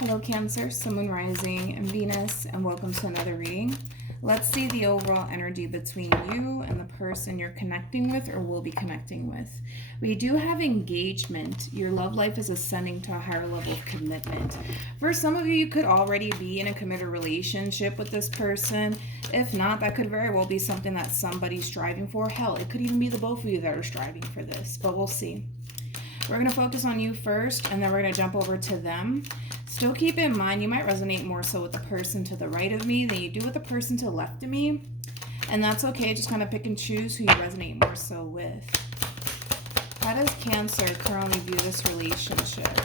Hello Cancer, Sun, Moon, Rising, and Venus, and welcome to another reading. Let's see the overall energy between you and the person you're connecting with or will be connecting with. We do have engagement. Your love life is ascending to a higher level of commitment. For some of you, you could already be in a committed relationship with this person. If not, that could very well be something that somebody's striving for. Hell, it could even be the both of you that are striving for this, but we'll see. We're going to focus on you first, and then we're going to jump over to them. Still keep in mind, you might resonate more so with the person to the right of me than you do with the person to the left of me. And that's okay. Just kind of pick and choose who you resonate more so with. How does Cancer currently view this relationship?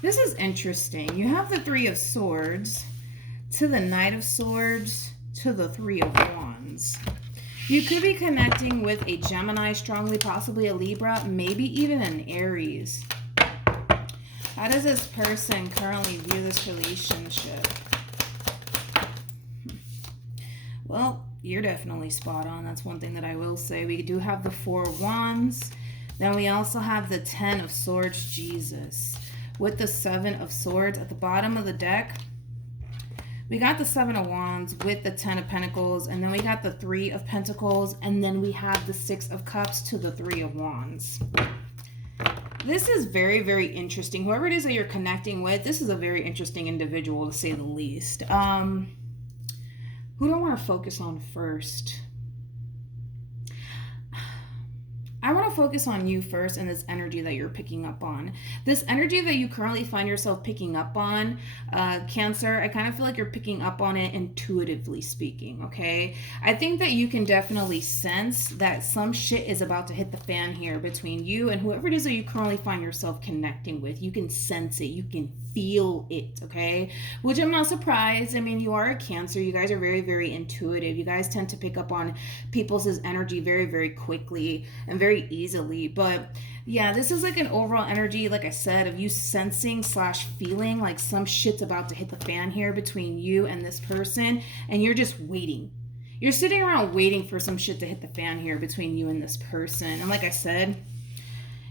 This is interesting. You have the Three of Swords to the Knight of Swords to the Three of Wands. You could be connecting with a Gemini strongly, possibly a Libra, maybe even an Aries. How does this person currently view this relationship? Well, you're definitely spot on. That's one thing that I will say. We do have the Four of Wands. Then we also have the Ten of Swords, Jesus. With the Seven of Swords at the bottom of the deck, we got the Seven of Wands with the Ten of Pentacles, and then we got the Three of Pentacles, and then we have the Six of Cups to the Three of Wands. This is very, very interesting. Whoever it is that you're connecting with, this is a very interesting individual to say the least. Who do I want to focus on first? I want to focus on you first and this energy that you're picking up on. This energy that you currently find yourself picking up on, Cancer, I kind of feel like you're picking up on it intuitively speaking, okay? I think that you can definitely sense that some shit is about to hit the fan here between you and whoever it is that you currently find yourself connecting with. You can sense it. You can feel it, okay? Which I'm not surprised. I mean, you are a Cancer. You guys are very, very intuitive. You guys tend to pick up on people's energy very, very quickly and very easily. But yeah, this is like an overall energy, like I said, of you sensing / feeling like some shit's about to hit the fan here between you and this person, and you're just waiting. You're sitting around waiting for some shit to hit the fan here between you and this person. And like I said,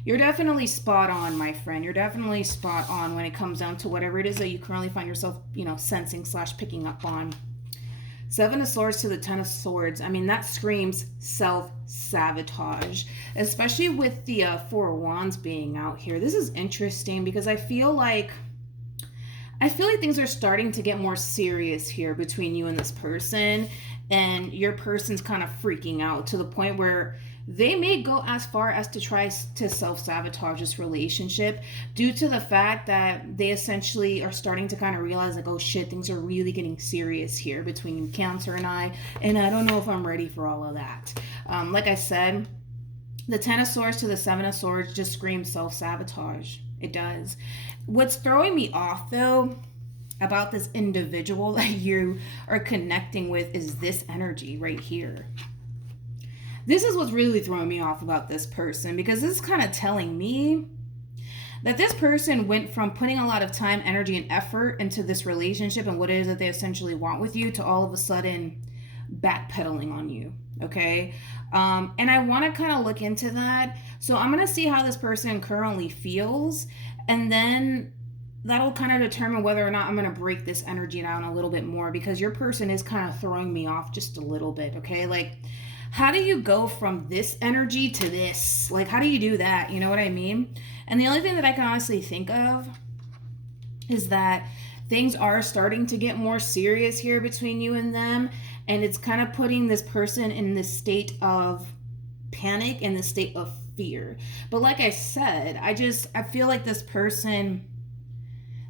you're definitely spot on, my friend. You're definitely spot on when it comes down to whatever it is that you currently find yourself, sensing / picking up on. Seven of Swords to the Ten of Swords. I mean, that screams self-sabotage, especially with the Four of Wands being out here. This is interesting because I feel like things are starting to get more serious here between you and this person, and your person's kind of freaking out to the point where they may go as far as to try to self-sabotage this relationship due to the fact that they essentially are starting to kind of realize like, oh shit, things are really getting serious here between Cancer and I don't know if I'm ready for all of that. Like I said, the Ten of Swords to the Seven of Swords just screams self-sabotage. It does. What's throwing me off though about this individual that you are connecting with is this energy right here. This is what's really throwing me off about this person, because this is kind of telling me that this person went from putting a lot of time, energy, and effort into this relationship and what it is that they essentially want with you to all of a sudden backpedaling on you, okay? And I want to kind of look into that. So I'm going to see how this person currently feels, and then that'll kind of determine whether or not I'm going to break this energy down a little bit more, because your person is kind of throwing me off just a little bit, okay? Like, how do you go from this energy to this? Like, how do you do that? You know what I mean? And the only thing that I can honestly think of is that things are starting to get more serious here between you and them. And it's kind of putting this person in this state of panic and this state of fear. But like I said, I feel like this person,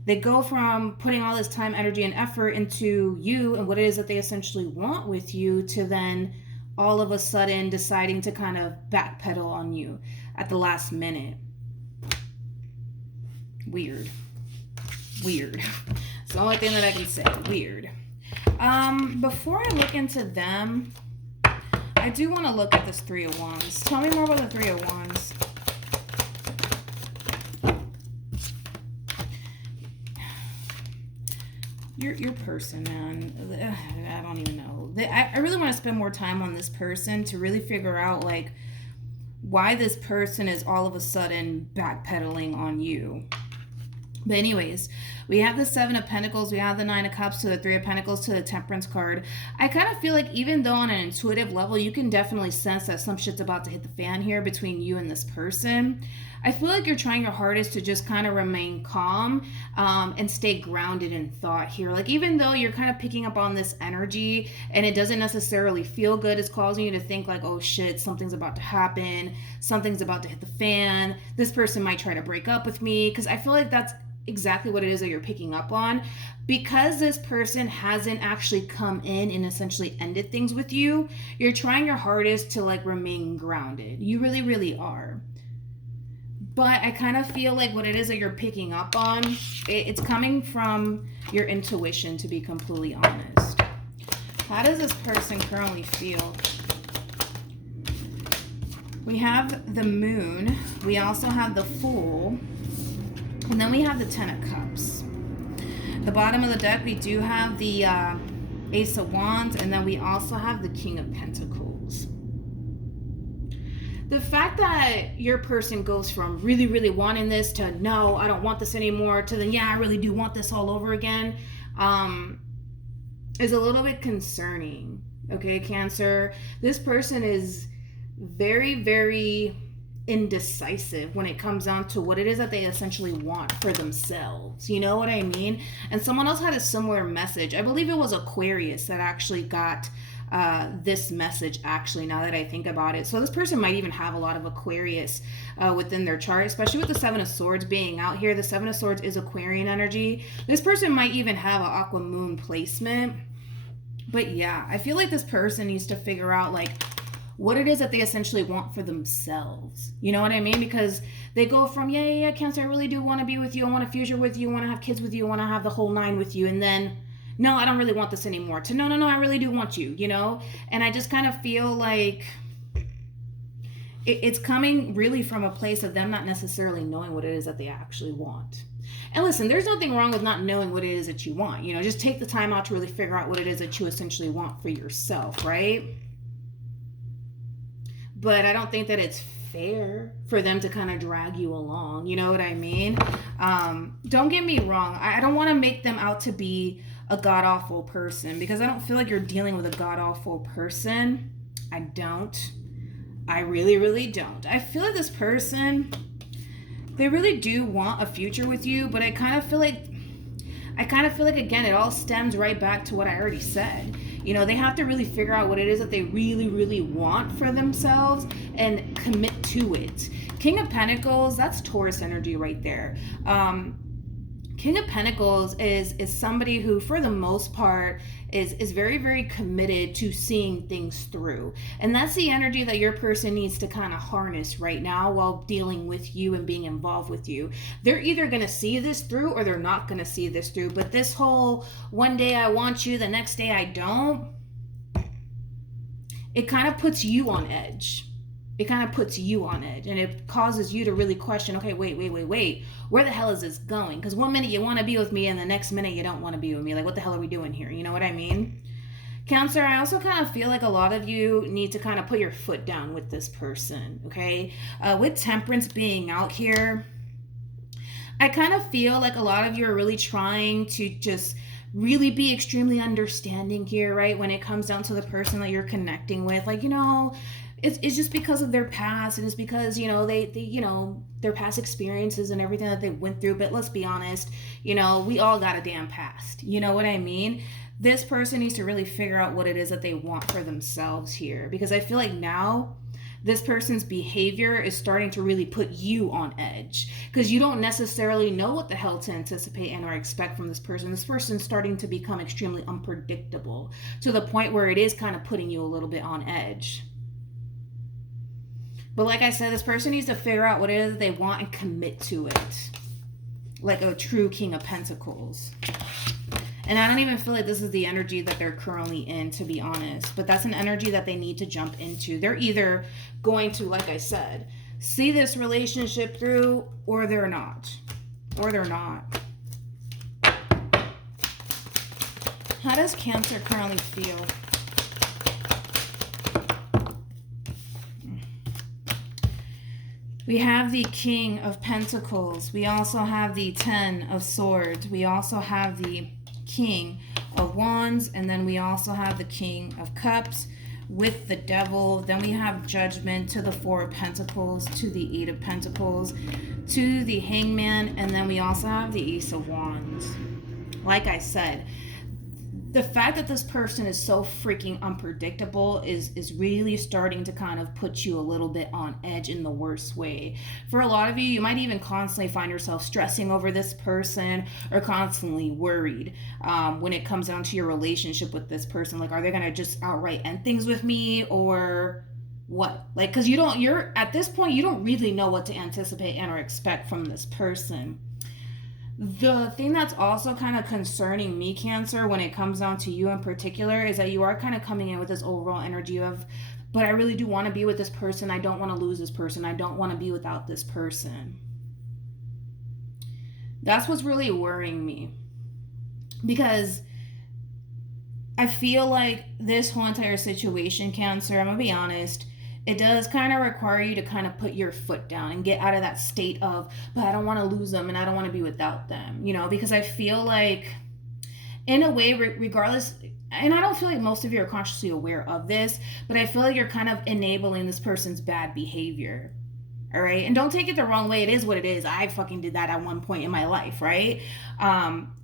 they go from putting all this time, energy, and effort into you and what it is that they essentially want with you to then all of a sudden deciding to kind of backpedal on you at the last minute. Weird. It's the only thing that I can say. Weird. Before I look into them, I do want to look at this Three of Wands. Tell me more about the Three of Wands. Your person, man, I don't even know. I really want to spend more time on this person to really figure out like why this person is all of a sudden backpedaling on you. But anyways, we have the Seven of Pentacles, we have the Nine of Cups to the Three of Pentacles to the Temperance card. I kind of feel like even though on an intuitive level, you can definitely sense that some shit's about to hit the fan here between you and this person. I feel like you're trying your hardest to just kind of remain calm and stay grounded in thought here. Like even though you're kind of picking up on this energy and it doesn't necessarily feel good, it's causing you to think like, oh shit, something's about to happen. Something's about to hit the fan. This person might try to break up with me. Because I feel like that's exactly what it is that you're picking up on. Because this person hasn't actually come in and essentially ended things with you, you're trying your hardest to like remain grounded. You really, really are. But I kind of feel like what it is that you're picking up on, it's coming from your intuition, to be completely honest. How does this person currently feel? We have the Moon. We also have the Fool. And then we have the Ten of Cups. The bottom of the deck, we do have the Ace of Wands. And then we also have the King of Pentacles. The fact that your person goes from really, really wanting this to no, I don't want this anymore, to then, yeah, I really do want this all over again, is a little bit concerning. Okay, Cancer? This person is very, very indecisive when it comes down to what it is that they essentially want for themselves. You know what I mean? And someone else had a similar message. I believe it was Aquarius that actually got this message, actually, now that I think about it. So this person might even have a lot of Aquarius within their chart, especially with the Seven of Swords being out here. The Seven of Swords is Aquarian energy. This person might even have an Aqua Moon placement. But yeah, I feel like this person needs to figure out like what it is that they essentially want for themselves. You know what I mean? Because they go from, yeah, Cancer, I really do want to be with you. I want a future with you. I want to have kids with you. I want to have the whole nine with you. And then, no, I don't really want this anymore. To no, I really do want you, you know? And I just kind of feel like it's coming really from a place of them not necessarily knowing what it is that they actually want. And listen, there's nothing wrong with not knowing what it is that you want. You know, just take the time out to really figure out what it is that you essentially want for yourself, right? But I don't think that it's fair for them to kind of drag you along. You know what I mean? Don't get me wrong. I don't want to make them out to be a god-awful person, because I don't feel like you're dealing with a god-awful person. I don't. I really, really don't. I feel like this person, they really do want a future with you, but I kind of feel like, again, it all stems right back to what I already said. You know, they have to really figure out what it is that they really, really want for themselves and commit to it. King of Pentacles, that's Taurus energy right there. King of Pentacles is somebody who, for the most part, is very, very committed to seeing things through. And that's the energy that your person needs to kind of harness right now while dealing with you and being involved with you. They're either going to see this through or they're not going to see this through. But this whole one day I want you, the next day I don't, it kind of puts you on edge. It kind of puts you on edge, and it causes you to really question, okay, wait, where the hell is this going? Because one minute you want to be with me and the next minute you don't want to be with me. Like, what the hell are we doing here? You know what I mean? Cancer, I also kind of feel like a lot of you need to kind of put your foot down with this person, okay? With Temperance being out here, I kind of feel like a lot of you are really trying to just really be extremely understanding here, right? When it comes down to the person that you're connecting with, like, you know, it's just because of their past, and it's because, you know, they you know, their past experiences and everything that they went through. But let's be honest, you know, we all got a damn past. You know what I mean? This person needs to really figure out what it is that they want for themselves here, because I feel like now this person's behavior is starting to really put you on edge, because you don't necessarily know what the hell to anticipate and or expect from this person. This person's starting to become extremely unpredictable to the point where it is kind of putting you a little bit on edge. But like I said, this person needs to figure out what it is that they want and commit to it. Like a true King of Pentacles. And I don't even feel like this is the energy that they're currently in, to be honest. But that's an energy that they need to jump into. They're either going to, like I said, see this relationship through, or they're not. Or they're not. How does Cancer currently feel? We have the King of Pentacles. We also have the Ten of Swords. We also have the King of Wands. And then we also have the King of Cups with the Devil. Then we have Judgment to the Four of Pentacles, to the Eight of Pentacles, to the Hangman. And then we also have the Ace of Wands. Like I said, the fact that this person is so freaking unpredictable is really starting to kind of put you a little bit on edge in the worst way. For a lot of you, you might even constantly find yourself stressing over this person or constantly worried when it comes down to your relationship with this person. Like, are they going to just outright end things with me or what? Like, because you're at this point, you don't really know what to anticipate and or expect from this person. The thing that's also kind of concerning me, Cancer, when it comes down to you in particular, is that you are kind of coming in with this overall energy of, but I really do want to be with this person. I don't want to lose this person. I don't want to be without this person. That's what's really worrying me. Because I feel like this whole entire situation, Cancer, I'm going to be honest, it does kind of require you to kind of put your foot down and get out of that state of, but I don't want to lose them and I don't want to be without them, you know, because I feel like in a way, regardless, and I don't feel like most of you are consciously aware of this, but I feel like you're kind of enabling this person's bad behavior. All right. And don't take it the wrong way. It is what it is. I fucking did that at one point in my life. Right.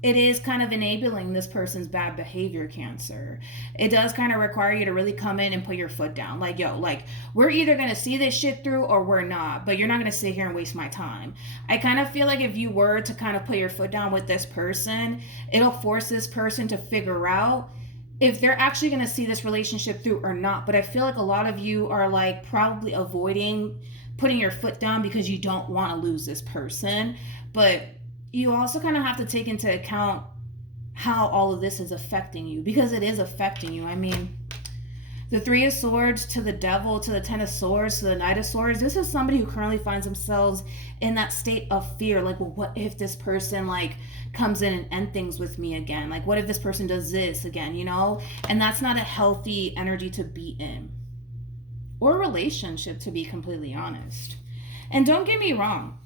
It is kind of enabling this person's bad behavior, Cancer. It does kind of require you to really come in and put your foot down. Like, yo, like, we're either going to see this shit through or we're not, but you're not going to sit here and waste my time. I kind of feel like if you were to kind of put your foot down with this person, it'll force this person to figure out if they're actually going to see this relationship through or not. But I feel like a lot of you are like probably avoiding putting your foot down because you don't want to lose this person. But you also kind of have to take into account how all of this is affecting you, because it is affecting you. I mean, the Three of Swords to the Devil, to the Ten of Swords, to the Knight of Swords. This is somebody who currently finds themselves in that state of fear. Like, well, what if this person like comes in and end things with me again? Like, what if this person does this again, you know? And that's not a healthy energy to be in. Or relationship, to be completely honest. And don't get me wrong,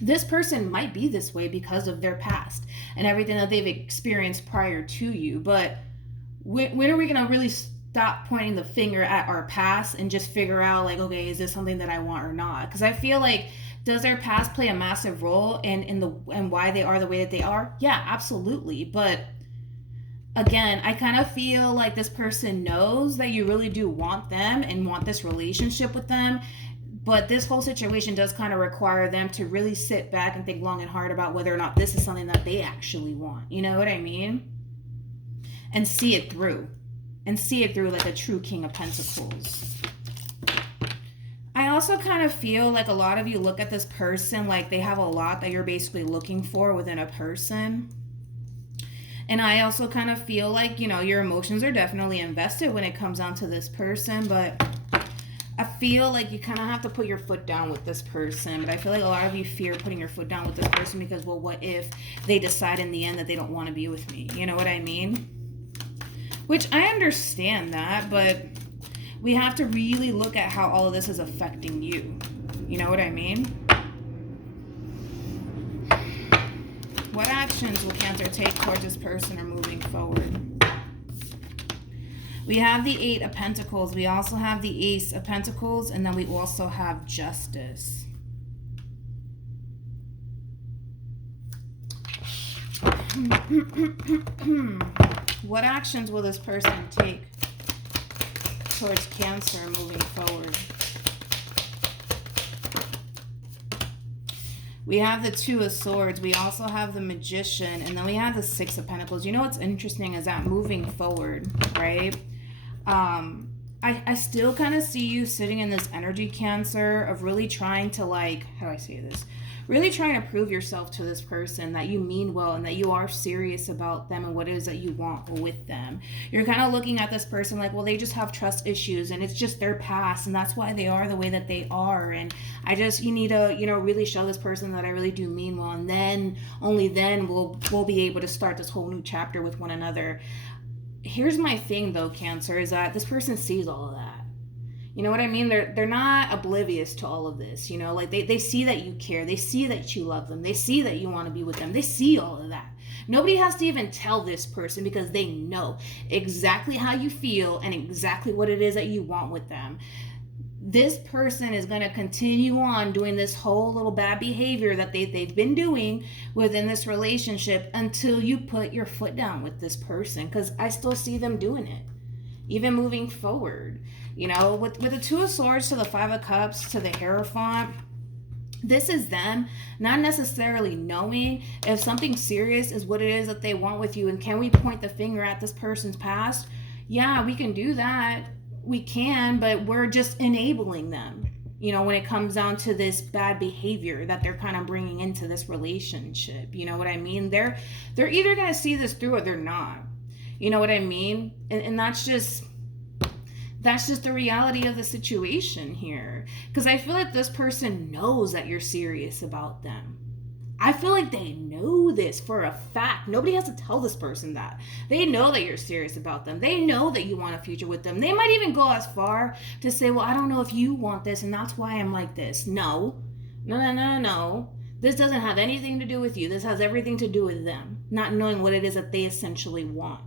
this person might be this way because of their past and everything that they've experienced prior to you. But when are we going to really stop pointing the finger at our past and just figure out, like, okay, is this something that I want or not? Because I feel like, does their past play a massive role in why they are the way that they are? Yeah, absolutely. But again, I kind of feel like this person knows that you really do want them and want this relationship with them. But this whole situation does kind of require them to really sit back and think long and hard about whether or not this is something that they actually want. You know what I mean? And see it through. And see it through like a true King of Pentacles. I also kind of feel like a lot of you look at this person like they have a lot that you're basically looking for within a person. And I also kind of feel like, you know, your emotions are definitely invested when it comes down to this person. But I feel like you kind of have to put your foot down with this person. But I feel like a lot of you fear putting your foot down with this person because, well, what if they decide in the end that they don't want to be with me? You know what I mean? Which I understand that, but we have to really look at how all of this is affecting you. You know what I mean? What actions will Cancer take towards this person or moving forward? We have the Eight of Pentacles. We also have the Ace of Pentacles. And then we also have Justice. What actions will this person take towards Cancer moving forward? We have the Two of Swords. We also have the Magician. And then we have the Six of Pentacles. You know what's interesting is that moving forward, right? I still kind of see you sitting in this energy, Cancer, of really trying to, like, how do I say this? Really trying to prove yourself to this person that you mean well and that you are serious about them and what it is that you want with them. You're kind of looking at this person like, well, they just have trust issues and it's just their past and that's why they are the way that they are. And you need to, you know, really show this person that I really do mean well. And then, only then we'll be able to start this whole new chapter with one another. Here's my thing though, Cancer, is that this person sees all of that. You know what I mean? They're not oblivious to all of this, you know, like they see that you care, they see that you love them, they see that you want to be with them, they see all of that. Nobody has to even tell this person because they know exactly how you feel and exactly what it is that you want with them. This person is going to continue on doing this whole little bad behavior that they've been doing within this relationship until you put your foot down with this person, because I still see them doing it even moving forward. You know, with the Two of Swords to the Five of Cups to the Hierophant, this is them not necessarily knowing if something serious is what it is that they want with you. And can we point the finger at this person's past? Yeah, we can do that. We can, but we're just enabling them, you know, when it comes down to this bad behavior that they're kind of bringing into this relationship. You know what I mean? They're either going to see this through or they're not. You know what I mean? And that's just the reality of the situation here. Because I feel like this person knows that you're serious about them. I feel like they know this for a fact. Nobody has to tell this person that. They know that you're serious about them. They know that you want a future with them. They might even go as far to say, well, I don't know if you want this and that's why I'm like this. No. This doesn't have anything to do with you. This has everything to do with them not knowing what it is that they essentially want.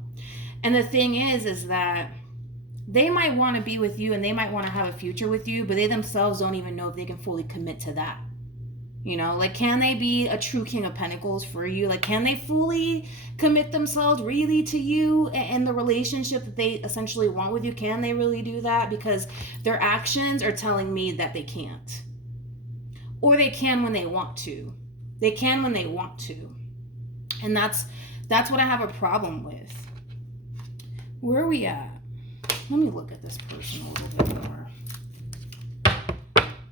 And the thing is that they might want to be with you and they might want to have a future with you, but they themselves don't even know if they can fully commit to that. You know, like, can they be a true King of Pentacles for you? Like, can they fully commit themselves really to you and the relationship that they essentially want with you? Can they really do that? Because their actions are telling me that they can't. Or they can when they want to. They can when they want to. And that's what I have a problem with. Where are we at? Let me look at this person a little bit more.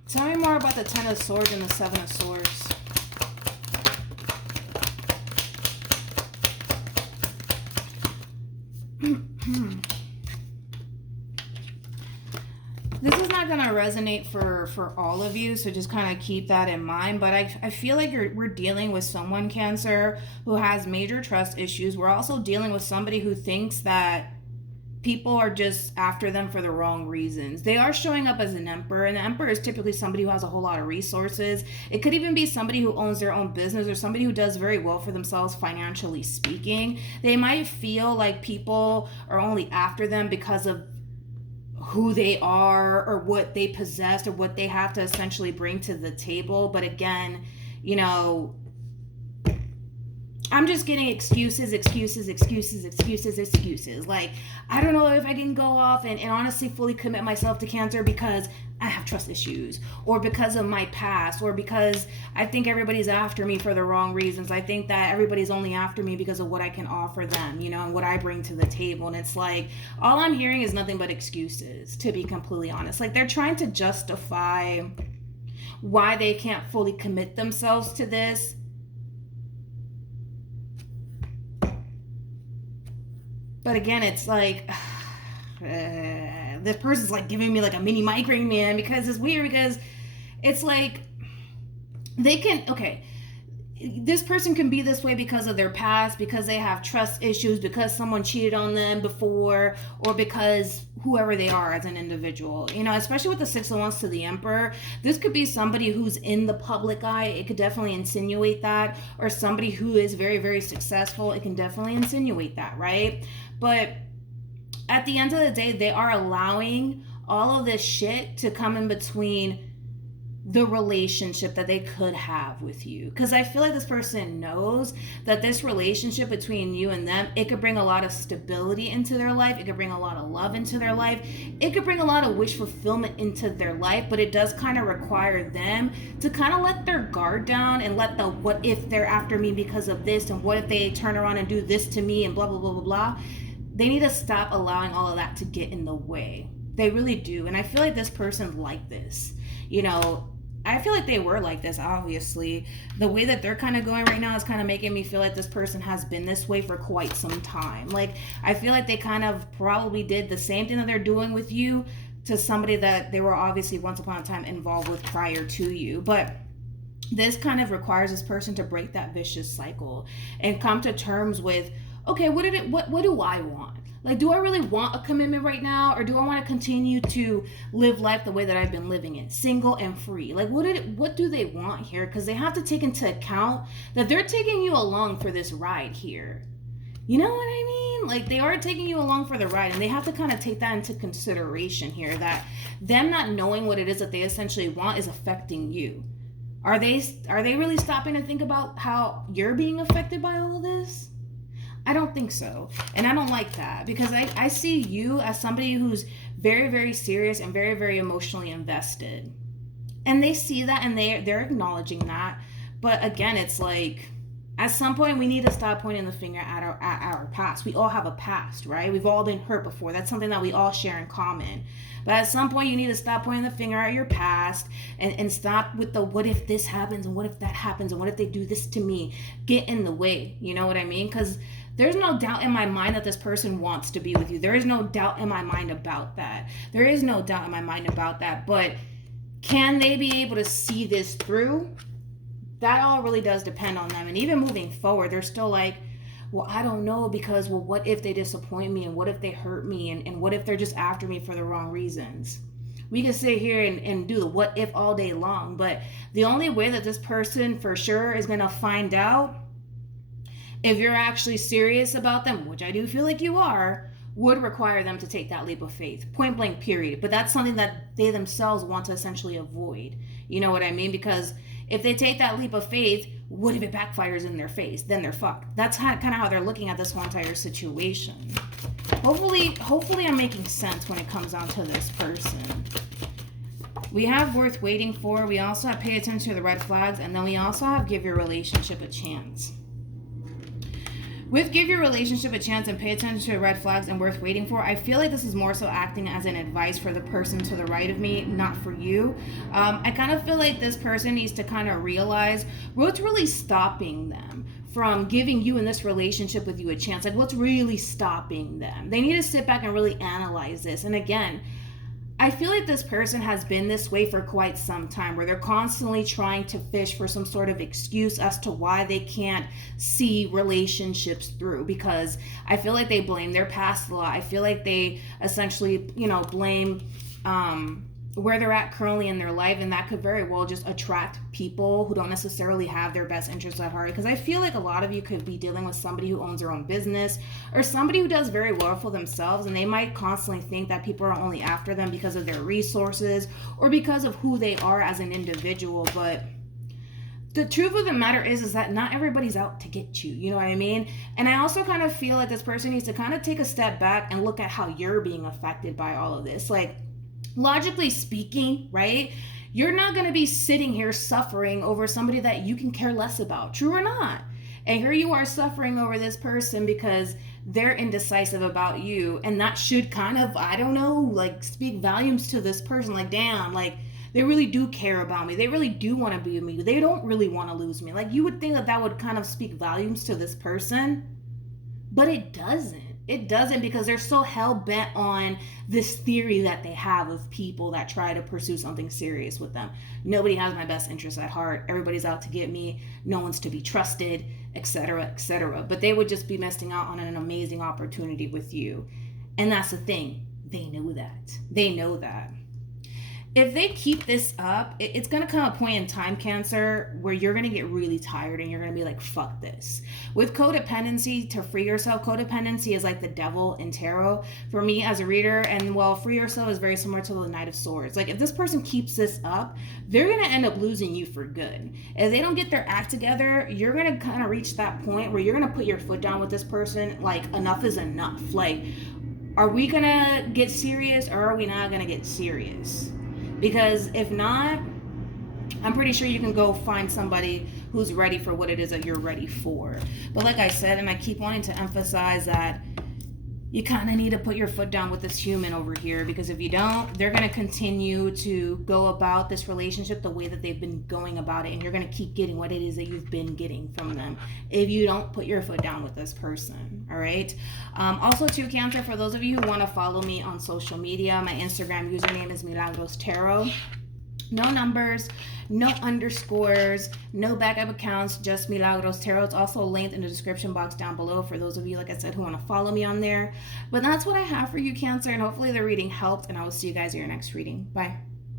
Tell me more about the Ten of Swords and the Seven of Swords. This is not going to resonate for all of you, so just kind of keep that in mind. But I feel like we're dealing with someone, Cancer, who has major trust issues. We're also dealing with somebody who thinks that people are just after them for the wrong reasons. They are showing up as an emperor, and the emperor is typically somebody who has a whole lot of resources. It could even be somebody who owns their own business or somebody who does very well for themselves financially speaking. They might feel like people are only after them because of who they are or what they possess or what they have to essentially bring to the table. But again, you know, I'm just getting excuses. Like, I don't know if I can go off and honestly fully commit myself to Cancer because I have trust issues, or because of my past, or because I think everybody's after me for the wrong reasons. I think that everybody's only after me because of what I can offer them, you know, and what I bring to the table. And it's like, all I'm hearing is nothing but excuses, to be completely honest. Like, they're trying to justify why they can't fully commit themselves to this. But again, it's like, this person's like giving me like a mini migraine, man, because it's weird, because it's like they can, okay, this person can be this way because of their past, because they have trust issues, because someone cheated on them before, or because whoever they are as an individual, you know, especially with the Six of Wands to the Emperor. This could be somebody who's in the public eye. It could definitely insinuate that. Or somebody who is very, very successful. It can definitely insinuate that, right? But at the end of the day, they are allowing all of this shit to come in between the relationship that they could have with you. Because I feel like this person knows that this relationship between you and them, it could bring a lot of stability into their life. It could bring a lot of love into their life. It could bring a lot of wish fulfillment into their life. But it does kind of require them to kind of let their guard down and let the what if they're after me because of this, and what if they turn around and do this to me, and blah, blah, blah, blah, blah. They need to stop allowing all of that to get in the way. They really do. And I feel like this person's like this. You know, I feel like they were like this, obviously. The way that they're kind of going right now is kind of making me feel like this person has been this way for quite some time. Like, I feel like they kind of probably did the same thing that they're doing with you to somebody that they were obviously once upon a time involved with prior to you. But this kind of requires this person to break that vicious cycle and come to terms with, okay, what do I want? Like, do I really want a commitment right now, or do I want to continue to live life the way that I've been living it, single and free? Like, what do they want here? Because they have to take into account that they're taking you along for this ride here. You know what I mean? Like, they are taking you along for the ride, and they have to kind of take that into consideration here, that them not knowing what it is that they essentially want is affecting you. Are they really stopping to think about how you're being affected by all of this? I don't think so. And I don't like that, because I see you as somebody who's very, very serious and very, very emotionally invested. And they see that, and they're acknowledging that. But again, it's like, at some point we need to stop pointing the finger at our past. We all have a past, right? We've all been hurt before. That's something that we all share in common. But at some point you need to stop pointing the finger at your past and stop with the what if this happens and what if that happens and what if they do this to me. Get in the way, you know what I mean? Because there's no doubt in my mind that this person wants to be with you. There is no doubt in my mind about that. There is no doubt in my mind about that. But can they be able to see this through? That all really does depend on them. And even moving forward, they're still like, well, I don't know, because, well, what if they disappoint me, and what if they hurt me, and what if they're just after me for the wrong reasons? We can sit here and do the what if all day long, but the only way that this person for sure is going to find out if you're actually serious about them, which I do feel like you are, would require them to take that leap of faith, point blank, period. But that's something that they themselves want to essentially avoid. You know what I mean? Because if they take that leap of faith, what if it backfires in their face? Then they're fucked. That's kind of how they're looking at this whole entire situation. Hopefully I'm making sense when it comes down to this person. We have worth waiting for. We also have pay attention to the red flags. And then we also have give your relationship a chance. With give your relationship a chance and pay attention to the red flags and worth waiting for, I feel like this is more so acting as an advice for the person to the right of me, not for you. I kind of feel like this person needs to kind of realize what's really stopping them from giving you in this relationship with you a chance. Like, what's really stopping them? They need to sit back and really analyze this. And again, I feel like this person has been this way for quite some time, where they're constantly trying to fish for some sort of excuse as to why they can't see relationships through, because I feel like they blame their past a lot. I feel like they essentially, blame where they're at currently in their life, and that could very well just attract people who don't necessarily have their best interests at heart. Because I feel like a lot of you could be dealing with somebody who owns their own business, or somebody who does very well for themselves, and they might constantly think that people are only after them because of their resources or because of who they are as an individual. But the truth of the matter is that not everybody's out to get you. You know what I mean? And I also kind of feel like this person needs to kind of take a step back and look at how you're being affected by all of this. Like, logically speaking, right? You're not going to be sitting here suffering over somebody that you can care less about, true or not. And here you are suffering over this person because they're indecisive about you. And that should kind of, I don't know, like, speak volumes to this person. Like, damn, like, they really do care about me. They really do want to be with me. They don't really want to lose me. Like, you would think that that would kind of speak volumes to this person, but it doesn't. It doesn't, because they're so hell-bent on this theory that they have of people that try to pursue something serious with them. Nobody has my best interests at heart. Everybody's out to get me. No one's to be trusted, etc., etc. But they would just be missing out on an amazing opportunity with you. And that's the thing. They know that. They know that. If they keep this up, it's going to come a point in time, Cancer, where you're going to get really tired and you're going to be like, fuck this. With codependency, to free yourself, codependency is like the devil in tarot for me as a reader. And well, free yourself is very similar to the Knight of Swords. Like, if this person keeps this up, they're going to end up losing you for good. If they don't get their act together, you're going to kind of reach that point where you're going to put your foot down with this person. Like, enough is enough. Like, are we going to get serious, or are we not going to get serious? Because if not, I'm pretty sure you can go find somebody who's ready for what it is that you're ready for. But like I said, and I keep wanting to emphasize that you kind of need to put your foot down with this human over here, because if you don't, they're going to continue to go about this relationship the way that they've been going about it, and you're going to keep getting what it is that you've been getting from them if you don't put your foot down with this person. All right. Also, too, Cancer, for those of you who want to follow me on social media, my Instagram username is MilagrosTarot. No numbers, no underscores, no backup accounts, just Milagros Tarot. It's also linked in the description box down below for those of you, like I said, who want to follow me on there. But that's what I have for you, Cancer, and hopefully the reading helped, and I will see you guys in your next reading. Bye.